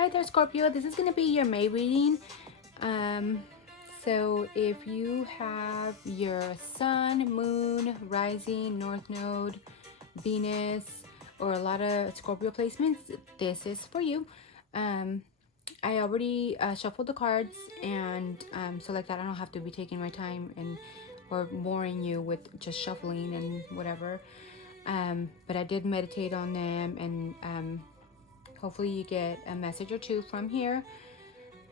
Hi there, Scorpio. This is going to be your May reading. So if you have your sun, moon, rising, north node, Venus, or a lot of Scorpio placements, this is for you. I already shuffled the cards, and so like that I don't have to be taking my time and or boring you with just shuffling and whatever. But I did meditate on them, and hopefully you get a message or two from here.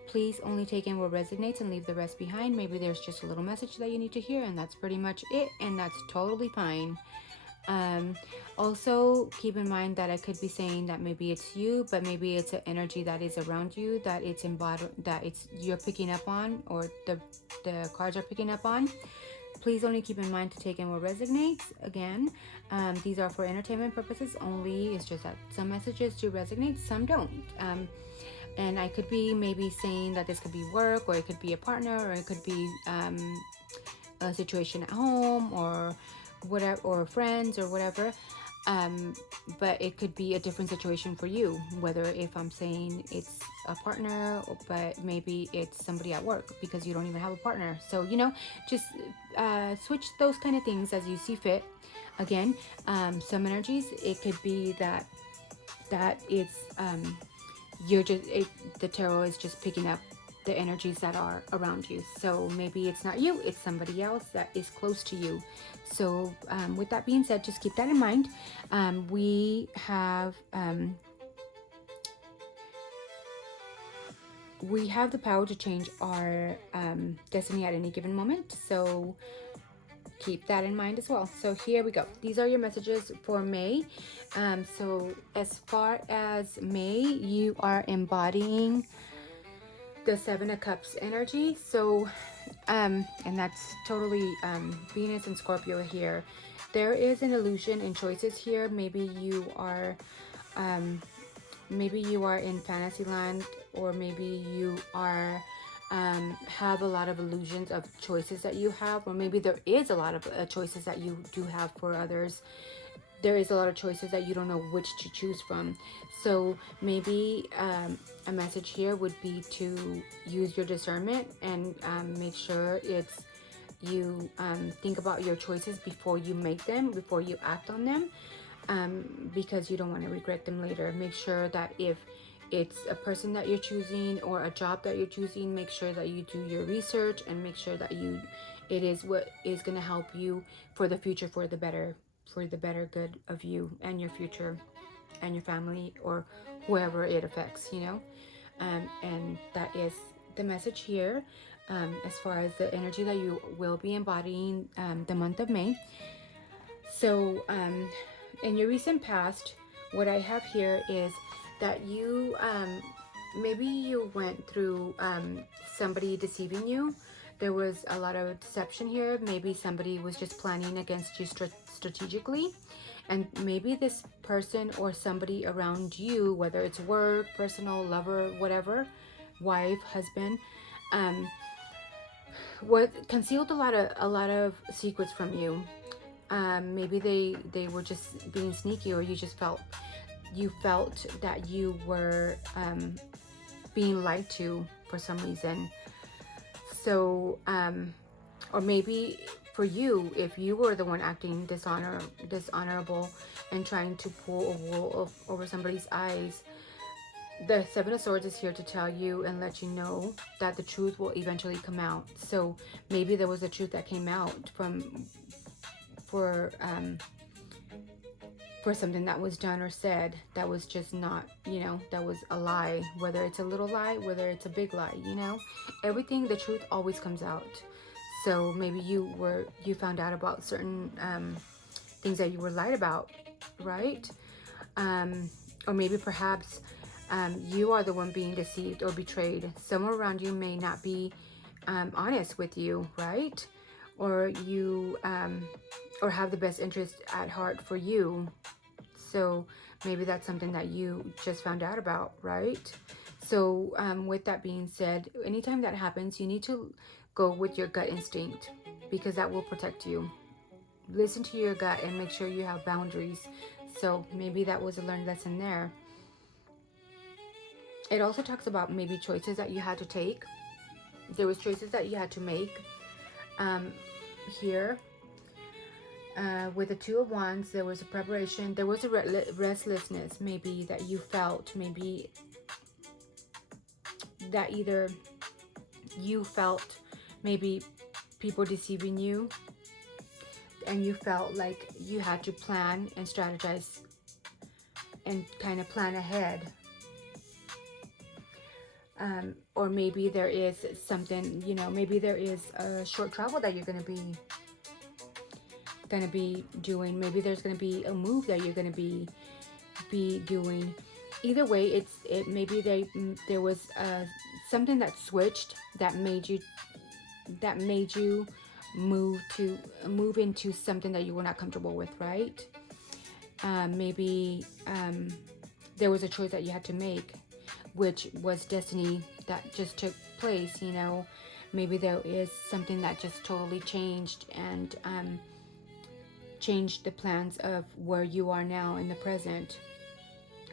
Please only take in what resonates and leave the rest behind. Maybe there's just a little message that you need to hear, and that's pretty much it, and that's totally fine. Um, Also, keep in mind that I could be saying that maybe it's you, but maybe it's an energy that is around you, that it's embodied, that it's you're picking up on, or the cards are picking up on. Please only keep in mind to take in what resonates. Again, these are for entertainment purposes only. It's just that some messages do resonate, some don't. And I could be maybe saying that this could be work, or it could be a partner, or it could be a situation at home, or whatever, or friends, or whatever. But it could be a different situation for you, whether if I'm saying it's a partner, but maybe it's somebody at work because you don't even have a partner. So, just switch those kind of things as you see fit. Again, some energies, it could be that it's you're just the tarot is just picking up the energies that are around you. So maybe it's not you, it's somebody else that is close to you. So with that being said, just keep that in mind. We have the power to change our destiny at any given moment. So keep that in mind as well. So here we go. These are your messages for May. So as far as May, you are embodying the Seven of Cups energy. So and that's totally Venus and Scorpio here. There is an illusion in choices here. Maybe you are in fantasy land, or maybe you are have a lot of illusions of choices that you have, or maybe there is a lot of choices that you do have for others. There is a lot of choices that you don't know which to choose from. So maybe a message here would be to use your discernment and make sure it's you think about your choices before you make them, before you act on them, because you don't want to regret them later. Make sure that if it's a person that you're choosing or a job that you're choosing, make sure that you do your research and make sure that it is what is going to help you for the future, for the better good of you and your future and your family, or whoever it affects, and that is the message here, as far as the energy that you will be embodying the month of May. So in your recent past, what I have here is that you maybe you went through somebody deceiving you. There was a lot of deception here. Maybe somebody was just planning against you strategically, and maybe this person or somebody around you, whether it's work, personal, lover, whatever, wife, husband, what concealed a lot of secrets from you. Maybe they were just being sneaky, or you felt that you were being lied to for some reason. So or maybe for you, if you were the one acting dishonorable and trying to pull a wool over somebody's eyes, the Seven of Swords is here to tell you and let you know that the truth will eventually come out. So maybe there was a truth that came out for something that was done or said that was just not, that was a lie, whether it's a little lie, whether it's a big lie, everything, the truth always comes out. So maybe you found out about certain things that you were lied about, right? Or maybe perhaps you are the one being deceived or betrayed. Someone around you may not be honest with you, right? Or you or have the best interest at heart for you. So maybe that's something that you just found out about, right? So with that being said, anytime that happens, you need to go with your gut instinct, because that will protect you. Listen to your gut and make sure you have boundaries. So maybe that was a learned lesson there. It also talks about maybe choices that you had to take. There was choices that you had to make here. With the Two of Wands, there was a preparation. There was a restlessness maybe that you felt. Maybe that either you felt maybe people deceiving you, and you felt like you had to plan and strategize and kind of plan ahead. Or maybe there is something, you know, maybe there is a short travel that you're going to be doing. Maybe there's going to be a move that you're going to be doing. Either way, maybe there was something that switched that made you move into something that you were not comfortable with, right? Maybe there was a choice that you had to make, which was destiny that just took place, you know. Maybe there is something that just totally changed and changed the plans of where you are now in the present,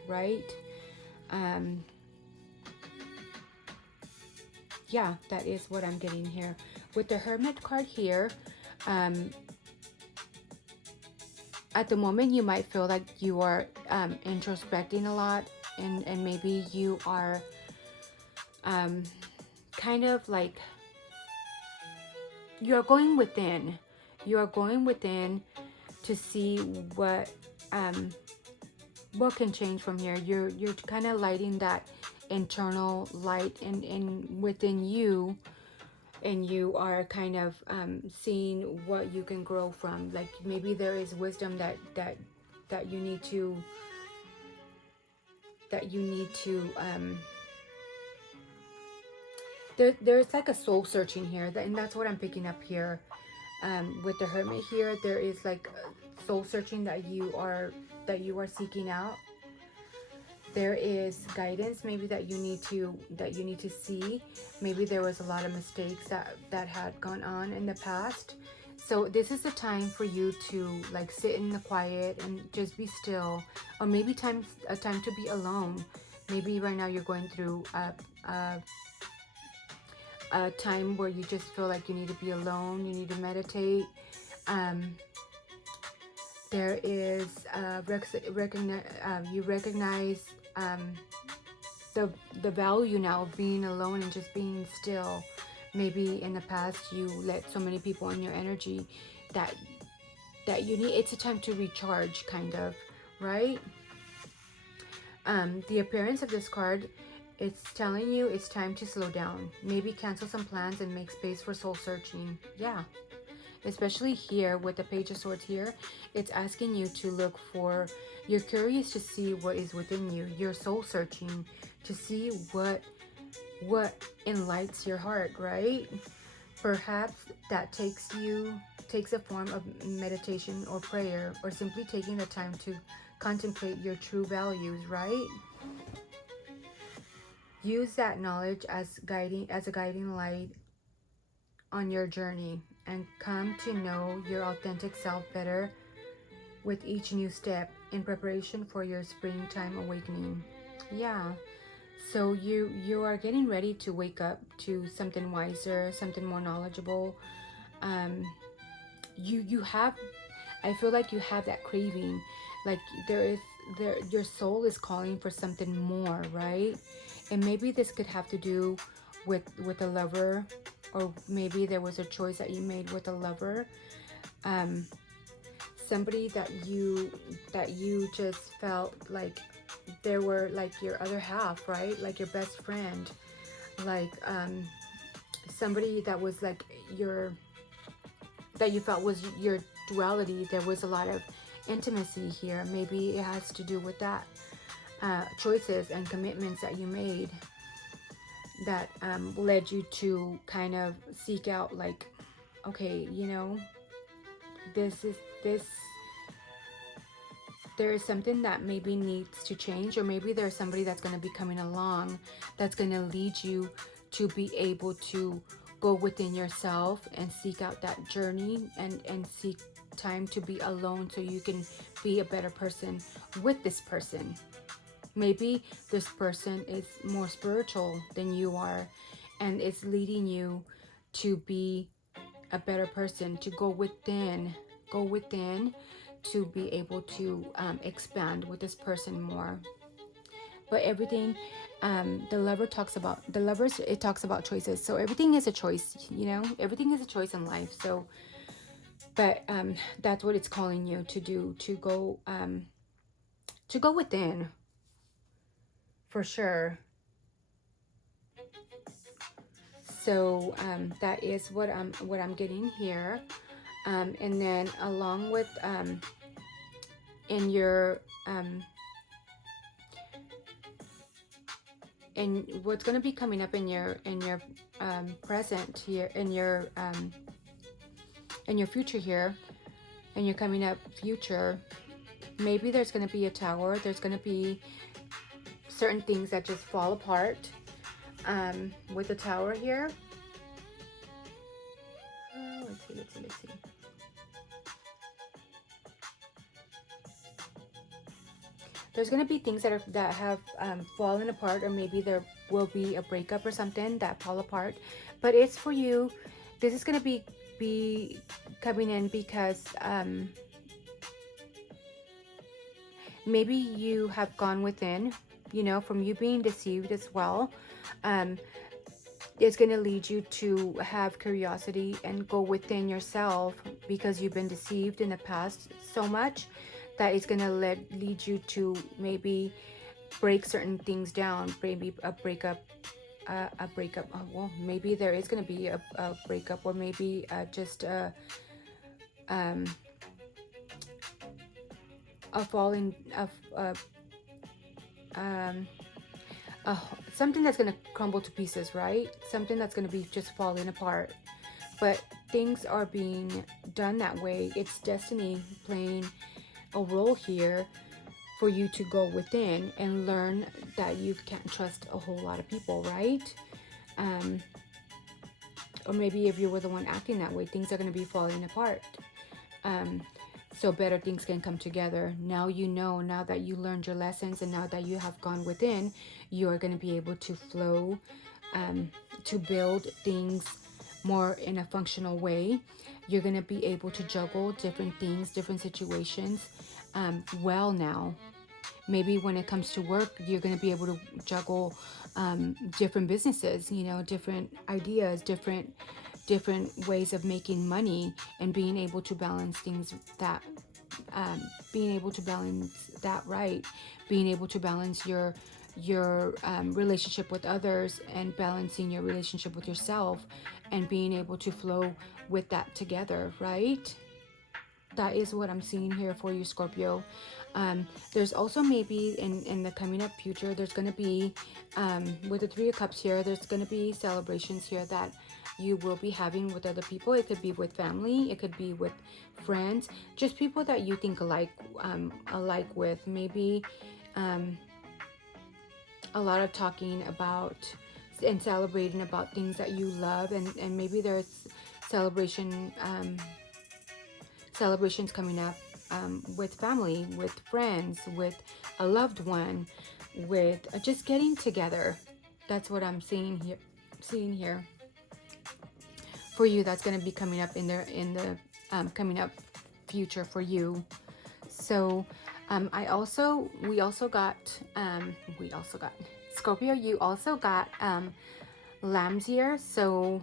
right? Yeah, that is what I'm getting here. With the Hermit card here, at the moment you might feel like you are introspecting a lot, and maybe you are kind of like you're going within to see what can change from here. You're kind of lighting that internal light in within you, and you are kind of seeing what you can grow from. Like maybe there is wisdom that you need to there's like a soul searching here, and that's what I'm picking up here. With the Hermit here, there is like soul searching that you are seeking out. There is guidance maybe that you need to see. Maybe there was a lot of mistakes that had gone on in the past. So this is a time for you to like sit in the quiet and just be still, or maybe a time to be alone. Maybe right now you're going through a time where you just feel like you need to be alone, you need to meditate. There is you recognize the value now of being alone and just being still. Maybe in the past you let so many people in your energy that you need. It's a time to recharge, kind of, right? The appearance of this card, it's telling you it's time to slow down. Maybe cancel some plans and make space for soul searching. Yeah. Especially here with the Page of Swords here, it's asking you to look for, you're curious to see what is within you. You're soul searching to see what enlightens your heart, right? Perhaps that takes a form of meditation or prayer, or simply taking the time to contemplate your true values, right? Use that knowledge as a guiding light on your journey, and come to know your authentic self better with each new step in preparation for your springtime awakening. Yeah. So you are getting ready to wake up to something wiser, something more knowledgeable. You have, I feel like you have that craving, like your soul is calling for something more, right? And maybe this could have to do with a lover, or maybe there was a choice that you made with a lover. Somebody that you just felt like they were like your other half, right? Like your best friend, like somebody that was like that you felt was your duality. There was a lot of intimacy here. Maybe it has to do with that choices and commitments that you made that led you to kind of seek out, like, okay, you know, there is something that maybe needs to change, or maybe there's somebody that's going to be coming along that's going to lead you to be able to go within yourself and seek out that journey, and seek time to be alone so you can be a better person with this person. Maybe this person is more spiritual than you are, and it's leading you to be a better person, to go within to be able to expand with this person more. But everything, the lover talks about, the lovers, it talks about choices. So everything is a choice, you know, everything is a choice in life. So, but that's what it's calling you to do, to go within, for sure. So that is what I'm getting here. And then along with in your and what's going to be coming up in your present here, in your future here, in your coming up future, maybe there's going to be a tower. There's going to be certain things that just fall apart with the tower here. Let's see. There's going to be things that have fallen apart, or maybe there will be a breakup or something that fall apart. But it's for you. This is going to be coming in because maybe you have gone within, you know, from you being deceived as well. It's going to lead you to have curiosity and go within yourself, because you've been deceived in the past so much that it's going to lead you to maybe break certain things down. Maybe a breakup, well, maybe there is going to be a breakup, or maybe just a falling of something that's going to crumble to pieces, right? Something that's going to be just falling apart. But things are being done that way. It's destiny playing a role here for you to go within and learn that you can't trust a whole lot of people, right? Or maybe if you were the one acting that way, things are going to be falling apart. So better things can come together. Now you know, now that you learned your lessons, and now that you have gone within, you are going to be able to flow, to build things more in a functional way. You're going to be able to juggle different things, different situations well now. Maybe when it comes to work, you're going to be able to juggle different businesses, you know, different ideas, different ways of making money, and being able to balance things that being able to balance that right, being able to balance your relationship with others, and balancing your relationship with yourself, and being able to flow with that together, right? That is what I'm seeing here for you, Scorpio. There's also maybe in the coming up future, there's going to be, with the Three of Cups here, there's going to be celebrations here that you will be having with other people. It could be with family, it could be with friends, just people that you think alike with. Maybe a lot of talking about and celebrating about things that you love, and maybe there's celebrations coming up with family, with friends, with a loved one, with just getting together. That's what I'm seeing here for you. That's going to be coming up in the coming up future for you. So we also got Scorpio, you also got lamb's ear. So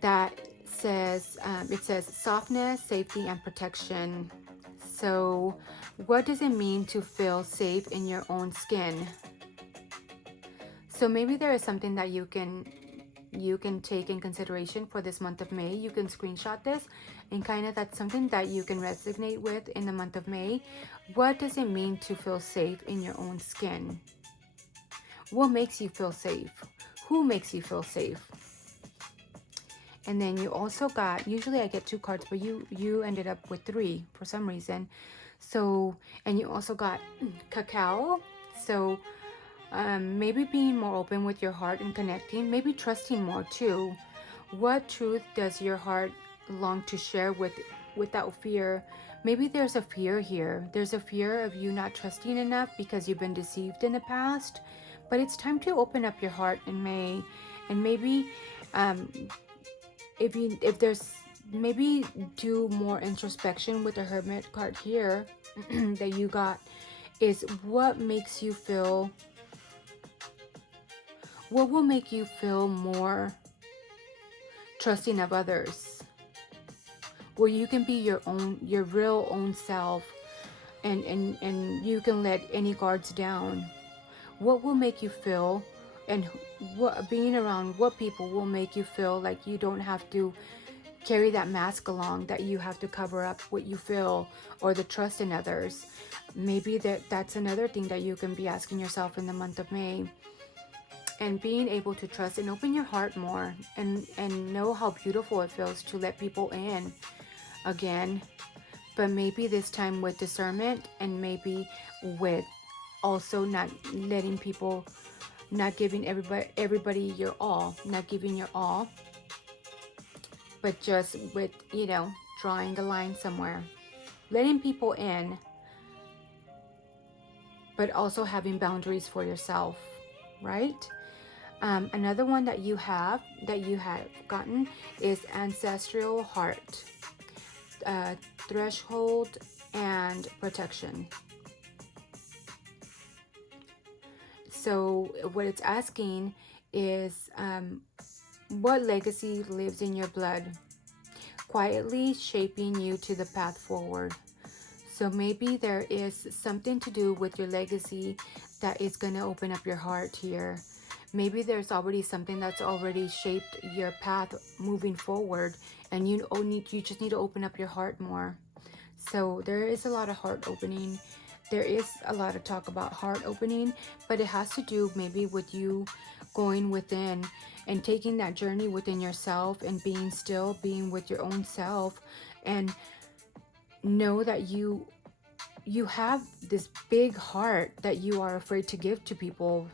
that says, it says softness, safety, and protection. So what does it mean to feel safe in your own skin? So maybe there is something that you can take in consideration for this month of May. You can screenshot this, and kind of that's something that you can resonate with in the month of May. What does it mean to feel safe in your own skin? What makes you feel safe? Who makes you feel safe? And then you also got, usually I get 2 cards, but you ended up with 3 for some reason. So, and you also got cacao. So maybe being more open with your heart and connecting, maybe trusting more too. What truth does your heart long to share with without fear. Maybe there's a fear here. There's a fear of you not trusting enough because you've been deceived in the past. But it's time to open up your heart in May. And maybe um, if there's, maybe do more introspection with the Hermit card here that you got, is what makes you feel, what will make you feel more trusting of others, where you can be your own, your real own self, and you can let any guards down. What will make you feel, and what, being around what people will make you feel like you don't have to carry that mask along, that you have to cover up what you feel or the trust in others. Maybe that's another thing that you can be asking yourself in the month of May. And being able to trust and open your heart more, and know how beautiful it feels to let people in again. But maybe this time with discernment, and maybe with also not letting people, not giving everybody your all, not giving your all, but just with, you know, drawing a line somewhere, letting people in, but also having boundaries for yourself, right? Another one that you have gotten is ancestral heart, threshold, and protection. So what it's asking is, what legacy lives in your blood, quietly shaping you to the path forward. So maybe there is something to do with your legacy that is going to open up your heart here. Maybe there's already something that's already shaped your path moving forward, and you just need to open up your heart more. So there is a lot of heart opening. There is a lot of talk about heart opening, but it has to do maybe with you going within and taking that journey within yourself, and being still, being with your own self, and know that you have this big heart that you are afraid to give to people.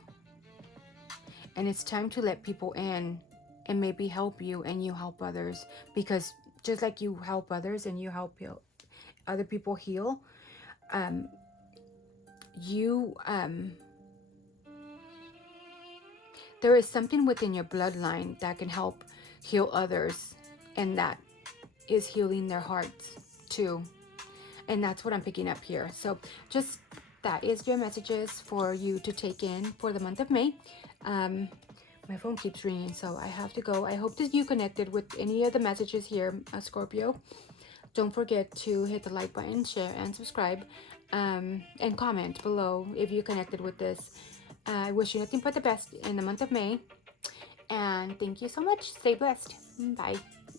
And it's time to let people in and maybe help you, and you help others. Because just like you help others and you help other people heal, there is something within your bloodline that can help heal others, and that is healing their hearts too. And that's what I'm picking up here. So just, that is your messages for you to take in for the month of May. My phone keeps ringing, so I have to go. I hope that you connected with any of the messages here, Scorpio. Don't forget to hit the like button, share, and subscribe, and comment below if you connected with this. I wish you nothing but the best in the month of May, and thank you so much. Stay blessed. Bye.